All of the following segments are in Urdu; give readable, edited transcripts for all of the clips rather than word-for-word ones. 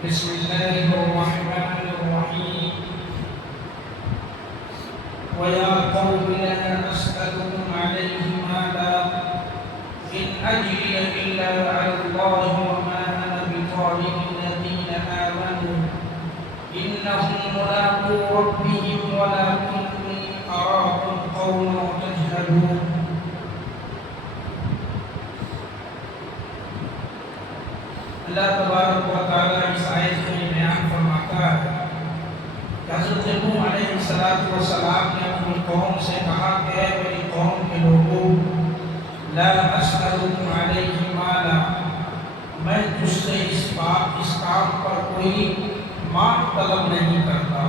بسم الله الرحمن الرحيم ويا قوم لا أسألكم عليه مالا إن أجري إلا على الله وما أنا بطارد الذين آمنوا إنهم ملاقو ربهم ولكني أراكم قوما تجهلون. اللہ تبارک و تعالیٰ اس آیت میں بیان فرماتا ہے کہ حضرت نوح علیہ السلام نے اپنی قوم سے کہا کہ اے میری قوم کے لوگوں لا اسألکم علیہ مالا، میں تجھ سے اس کام پر کوئی مال طلب نہیں کرتا،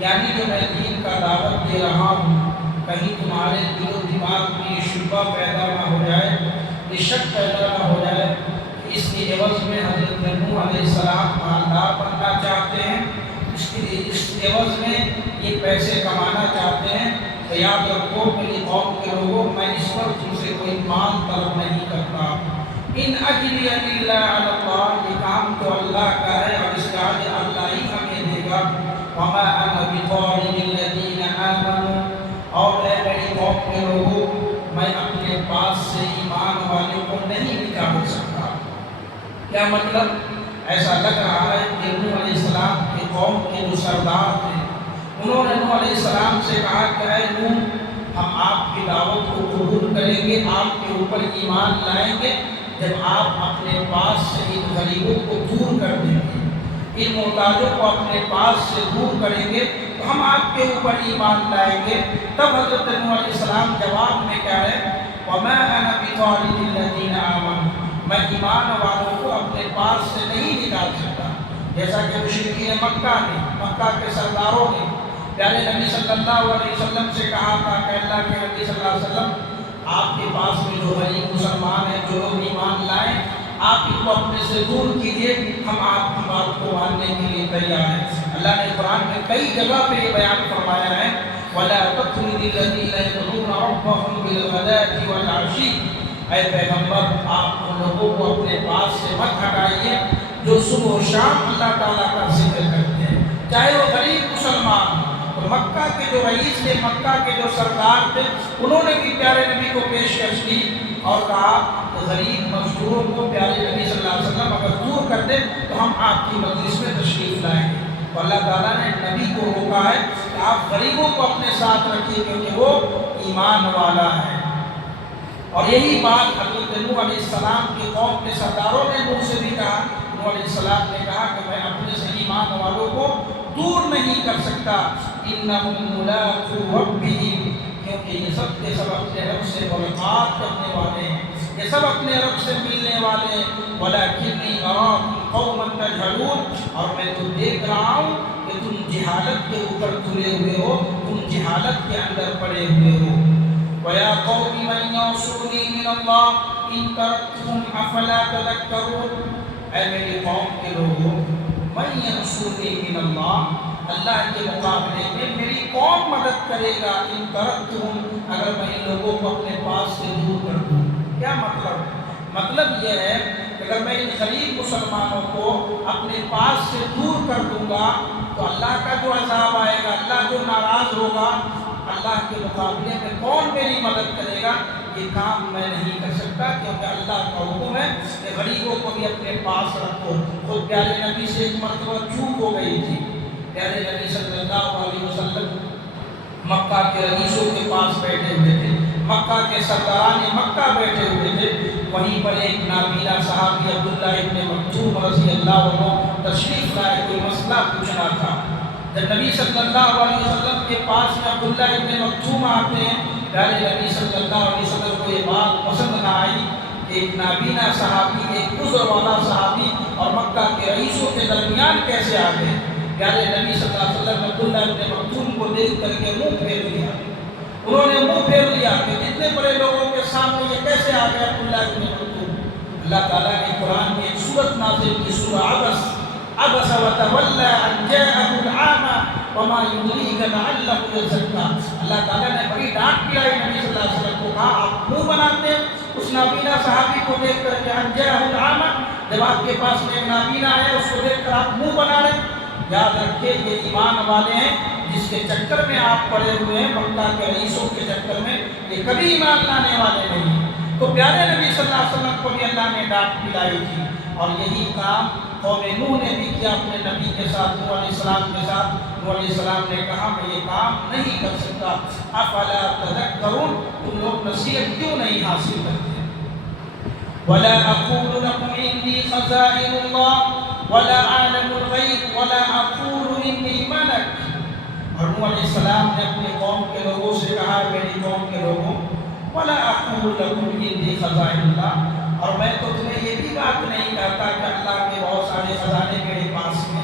یعنی جو میں دین کا دعوت دے رہا ہوں کہیں تمہارے دل و دماغ میں یہ شبہ پیدا نہ ہو جائے، یہ شک پیدا نہ ہو جائے اس کے عوض میں حضرت نوح علیہ السلام مالدار بننا چاہتے ہیں، اس عوض میں یہ پیسے کمانا چاہتے ہیں، تو یاد رکھو میری قوم کے لوگوں میں اس پر تم سے کوئی مال طلب نہیں کرتا. ان اجری الا علی اللہ، یہ کام تو اللہ کا ہے اور اس کا اجر اللہ ہی ہمیں دے گا. وما انا بطارد الذین آمنوا، اور اے میری قوم کے لوگوں میں اپنے پاس سے ایمان والے کو نہیں نکال سکتا. کیا مطلب؟ ایسا لگ رہا ہے کہ نوح علیہ السلام کی قوم کے جو سردار تھے انہوں نے نوح علیہ السلام سے کہا کہ اے نوح، ہم آپ کی دعوت کو قبول کریں گے، آپ کے اوپر ایمان لائیں گے جب آپ اپنے پاس سے ان غریبوں کو دور کر دیں گے، ان محتاجوں کو اپنے پاس سے دور کریں گے تو ہم آپ کے اوپر ایمان لائیں گے. تب حضرت نوح علیہ السلام جواب میں کیا ہے؟ وَمَا أَنَا بِطَارِدِ الَّذِينَ آمَنُوا، میں ایمان والوں کو اپنے پاس سے نہیں نکال سکتا. جیسا کہ مشرکین مکہ نے، مکہ کے سرداروں نے پیارے نبی صلی اللہ علیہ وسلم سے کہا تھا کہ اللہ کے نبی صلی اللہ علیہ وسلم آپ کے پاس میں جو غریب مسلمان ہیں، جو لوگ ایمان لائیں، آپ ان کو اپنے سے دور کیجئے، ہم آپ کی بات کو ماننے کے لیے تیار ہیں. اللہ نے قرآن میں کئی جگہ پہ یہ بیان فرمایا ہے وَلَا تَطْرُدِ الَّذِينَ يَدْعُونَ رَبَّهُمْ بِالْغَدَاةِ وَالْعَشِيِّ، اے پیغمبر آپ ان لوگوں کو اپنے پاس سے مت ہٹائیے جو صبح و شام اللہ تعالیٰ کا ذکر کرتے ہیں، چاہے وہ غریب مسلمان. تو مکہ کے جو رئیس تھے، مکہ کے جو سردار تھے، انہوں نے بھی پیارے نبی کو پیشکش کی اور کہا کہ غریب مزدوروں کو پیارے نبی صلی اللہ علیہ وسلم اگر دور کر دیں تو ہم آپ کی مجلس میں تشریف لائیں گے. تو اللہ تعالیٰ نے نبی کو روکا ہے کہ آپ غریبوں کو اپنے ساتھ رکھیے کیونکہ وہ ایمان والا ہے. اور یہی بات حضرت نوح علیہ السلام کی قوم کے سرداروں نے نوح سے بھی کہا. نوح علیہ السلام نے کہا کہ میں اپنے سے ایمان والوں کو دور نہیں کر سکتا. انہم ملاقو ربہم، کیونکہ یہ سب کے سب اپنے رب سے ملاقات کرنے والے ہیں، یہ سب اپنے رب سے ملنے والے ہیں. ولکنی اراکم قوما تجہلون، اور میں تو دیکھ رہا ہوں کہ تم جہالت کے اوپر تلے ہوئے ہو، تم جہالت کے اندر پڑے ہوئے ہو. وَيَا قَوْمِ مَنْ يَنصُرُنِي مِنَ اللَّهِ إِن تَرَكْتُمْ أَفَلَا تَذَكَّرُونَ، اے میری قوم کے لوگوں مَنْ يَنصُرُنِي مِنَ اللَّهِ، اللہ کے مقابلے میں میری کون مدد کرے گا؟ ان ترکتم، اگر میں ان لوگوں کو اپنے پاس سے دور کر دوں. کیا مطلب؟ مطلب یہ ہے کہ اگر میں ان غریب مسلمانوں کو اپنے پاس سے دور کر دوں گا تو اللہ کا جو عذاب آئے گا، اللہ جو ناراض ہوگا، اللہ کے مقابلے میں کون میری مدد کرے گا؟ یہ کام میں نہیں کر سکتا کیونکہ اللہ کا حکم ہے کہ غریبوں کو بھی اپنے پاس رکھو. خود پیارے نبی سے ایک مرتبہ چوک ہو گئی تھی. پیارے نبی صلی اللہ علیہ وسلم مکہ کے رئیسوں کے پاس بیٹھے ہوئے تھے، مکہ کے سرداران مکہ بیٹھے ہوئے تھے. وہیں پر ایک نابینا صحابی عبداللہ ابن مکتوم رضی اللہ عنہ تشریف لائے، کوئی مسئلہ پوچھنا تھا. جب نبی صلی اللہ علیہ وسلم کے پاس میں عبداللہ ابن مکتوم آتے ہیں، پیارے نبی صلی اللہ علیہ وسلم کو یہ بات پسند نہ آئی کہ ایک نابینا صحابی، ایک عذر والا صحابی اور مکہ کے رئیسوں کے درمیان کیسے آ گئے. پیارے نبی صلی اللہ علیہ وسلم نے عبداللہ ابن مکتوم کو دیکھ کر کے منہ پھیر لیا. انہوں نے منہ پھیر لیا کہ اتنے بڑے لوگوں کے سامنے یہ کیسے آ گیا عبداللہ ابن مکتوم. اللہ تعالیٰ نے قرآن میں ایک سورت نازل کی، سورہ عبس وتولى ان جاءه العامى وما يدريك لعله يزكى. اللہ تعالیٰ نے بڑی ڈانٹ پلائی نبی صلی اللہ علیہ وسلم کو، کہا آپ منہ بناتے ہیں اس نابینا صحابی کو دیکھ کر کہ ان جاءه العامى، جب آپ کے پاس میں ایک نابینا ہے اس کو دیکھ کر آپ منہ بنا رہے ہیں، یاد رکھیے یہ ایمان والے ہیں جس کے چکر میں آپ پڑے ہوئے ہیں، مکہ کے رئیسوں کے چکر میں، یہ کبھی ایمان لانے والے نہیں ہیں۔ تو پیارے نبی صلی اللہ علیہ وسلم کو بھی اللہ نے ڈانٹ پلائی تھی، اور یہی کام قوم نوح نے بھی کیا اپنے نبی کے ساتھ، نوح علیہ السلام کے ساتھ۔ نوح علیہ السلام نے کہا میں یہ کام نہیں کر سکتا، افلا تذکرون، تم لوگ نصیحت کیوں نہیں حاصل کرتے؟ ولا اقول لكم عندي خزائن الله ولا اعلم الغيب ولا اقول اني ملك، اور نوح علیہ السلام نے اپنی قوم کے لوگوں سے کہا میری قوم کے لوگوں ولا اقول لكم عندي خزائن الله، اور میں تو تمہیں یہ بھی بات نہیں کہتا کہ اللہ کے بہت سارے خزانے میرے پاس میں،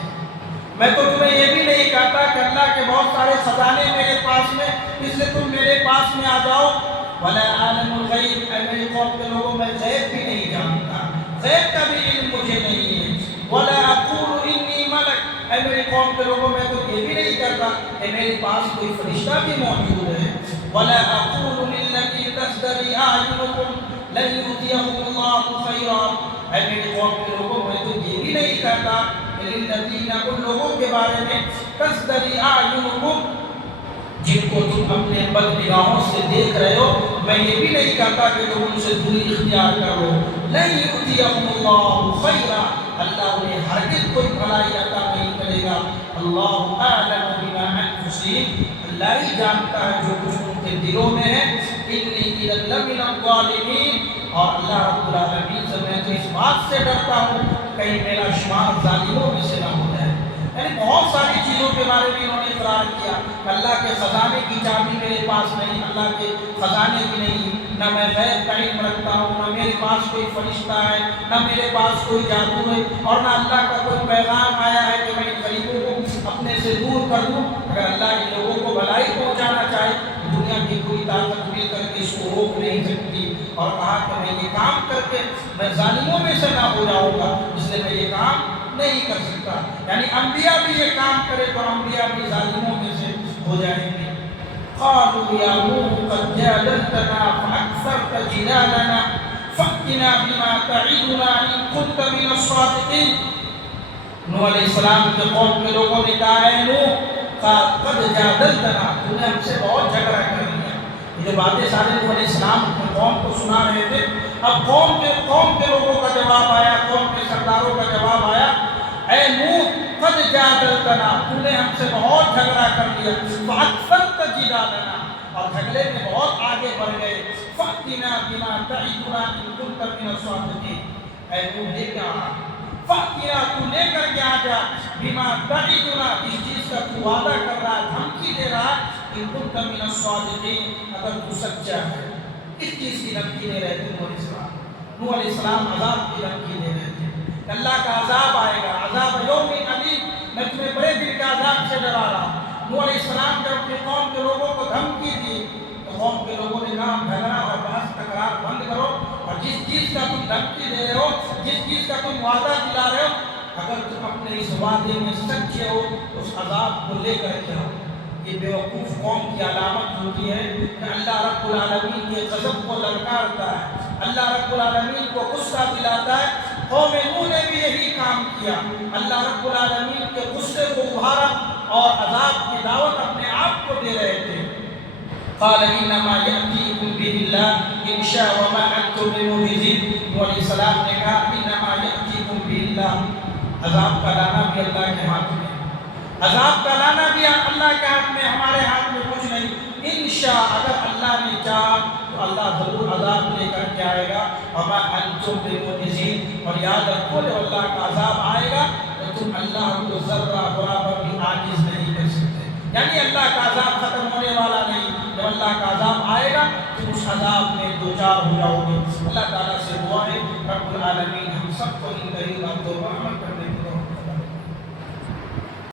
میں تو تمہیں یہ بھی نہیں کہتا کہ اللہ کے بہت سارے خزانے میرے پاس میں اس لیے تم میرے پاس میں آ جاؤ۔ ولا عالم الغیب، اے میری قوم کے لوگوں میں غیب بھی نہیں جانتا، غیب کا بھی علم مجھے نہیں ہے۔ ولا اقول انی ملک، اے میری قوم کے لوگوں میں تو یہ بھی نہیں کہتا کہ میرے پاس کوئی فرشتہ بھی موجود ہے۔ ولا اقول للذی تزدری اعینکم لن یؤتیہم اللہ خیرا، اے میری قوم کے لوگوں میں تو یہ بھی نہیں کہتا کہ للذین، ان لوگوں کے بارے میں تزدری اعینکم، جن کو تم اپنے بد نگاہوں سے دیکھ رہے ہو، میں یہ بھی نہیں کہتا کہ تم ان سے دوری اختیار کرو۔ لن یؤتیہم اللہ خیرا، اللہ انہیں ہرگز کوئی بھلائی عطا نہیں کرے گا۔ اللہ اعلم بما انفسہم، اللہ ہی جانتا ہے جو کچھ ان کے دلوں میں ہے۔ انی اذا لمن الظالمین، اور اللہ رب العالمین سے میں تو اس بات سے ڈرتا ہوں کہیں میرا شمار ظالموں میں سے نہ ہو جائے۔ یعنی بہت ساری چیزوں کے بارے میں انہوں نے اقرار کیا، اللہ کے خزانے کی چابی میرے پاس نہیں، اللہ کے خزانے کی نہیں، نہ میں غیب کا علم رکھتا ہوں، نہ میرے پاس کوئی فرشتہ ہے، نہ میرے پاس کوئی جادو ہے، اور نہ اللہ کا کوئی پیغام آیا ہے کہ میں ان غریبوں کو اپنے سے دور کر دوں۔ اگر اللہ ان لوگوں کو بھلائی پہنچانا چاہے، دنیا کی کوئی طاقت مل کر کے اس کو روک نہیں سکتی، اور کہا کہ میں یہ کام کر کے میں ظالموں میں سے نہ ہو جاؤں گا، اس لیے میں یہ کام نہیں کر سکتا۔ یعنی انبیاء بھی یہ کام کرے تو انبیاء بھی ظالموں میں سے ہو جائیں گے۔ قالوا یا نوح قد جادلتنا فاکثرت جدالنا فأتنا بما تعدنا ان كنت من الصادقین، نوح علیہ السلام کے قوم کے لوگوں نے کہا اے نوح قد جادلتنا، تو نے ہم سے بہت جھگڑا کر لیا۔ یہ جو باتیں سارے نوح علیہ السلام اپنے قوم کو سنا رہے تھے، اب قوم کے لوگوں کا جواب آیا، قوم کے سرداروں کا جواب آیا، اے نوح قد جادلتنا، تو نے ہم سے بہت جھگڑا کر لیا، فاکثرت جدالنا، اور جھگڑے میں بہت آگے بڑھ گئے، فأتنا بما تعدنا ان كنت من الصادقین، اے نوح لے کے آ، فأتنا، تو لے کر کے آ جا، بما تعدنا، اس چیز کا تو وعدہ کر رہا ہے، دھمکی دے رہا ہے، ان كنت من الصادقین، اگر تو سچا ہے۔ اس چیز کی دھمکی دے رہے تھے نوح علیہ السلام، عذاب کی دھمکی دے رہے تھے، اللہ کا عذاب آئے گا، عذاب یوم علیم، میں تمہیں بڑے دن کے عذاب سے ڈرا رہا ہوں۔ نوح علیہ السلام جب اپنی قوم کے لوگوں کو دھمکی دی تو قوم کے لوگوں نے کہا جھگڑا اور بحث تکرار بند کرو، اور جس چیز کا تم دھمکی دے رہے ہو، جس چیز کا تم وعدہ دلا رہے ہو، اگر تم اپنے اس وعدے میں سچے ہو تو اس عذاب کو لے کر کے آؤ۔ یہ بیوقوف قوم کی علامت ہوتی ہے کہ اللہ رب العالمین کے غضب کو للکارتا ہے، اللہ رب العالمین کو غصہ دلاتا ہے۔ قوم نوح نے بھی یہی کام کیا، اللہ رب العالمین کے غصے کو ابھارا اور عذاب کی دعوت اپنے آپ کو دے رہے تھے۔ قال انما یأتیکم بہ اللہ ان شاء وما انتم بمعجزین، نوح علیہ السلام نے کہا انما یأتیکم بہ اللہ، عذاب کا لانا بھی اللہ کے ہاتھ میں، عذاب کا لانا بھی اللہ کے ہاتھ میں، ہمارے ہاتھ میں کچھ نہیں۔ انشاء، اگر اللہ نے چاہا تو اللہ ضرور عذاب لے کر کے آئے گا، وما انتم بمعجزین، اور یاد رکھو جب اللہ کا عذاب آئے گا تو تم اللہ کو ذرہ برابر بھی عاجز نہیں کر سکتے، یعنی اللہ کا عذاب ختم ہونے والا نہیں، جب اللہ کا عذاب آئے گا تو اس عذاب میں دوچار ہو جاؤ گے۔ اللہ تعالیٰ سے دعا ہے رب العالمین ہم سب کو ان قریب توبہ عمل کرنے کی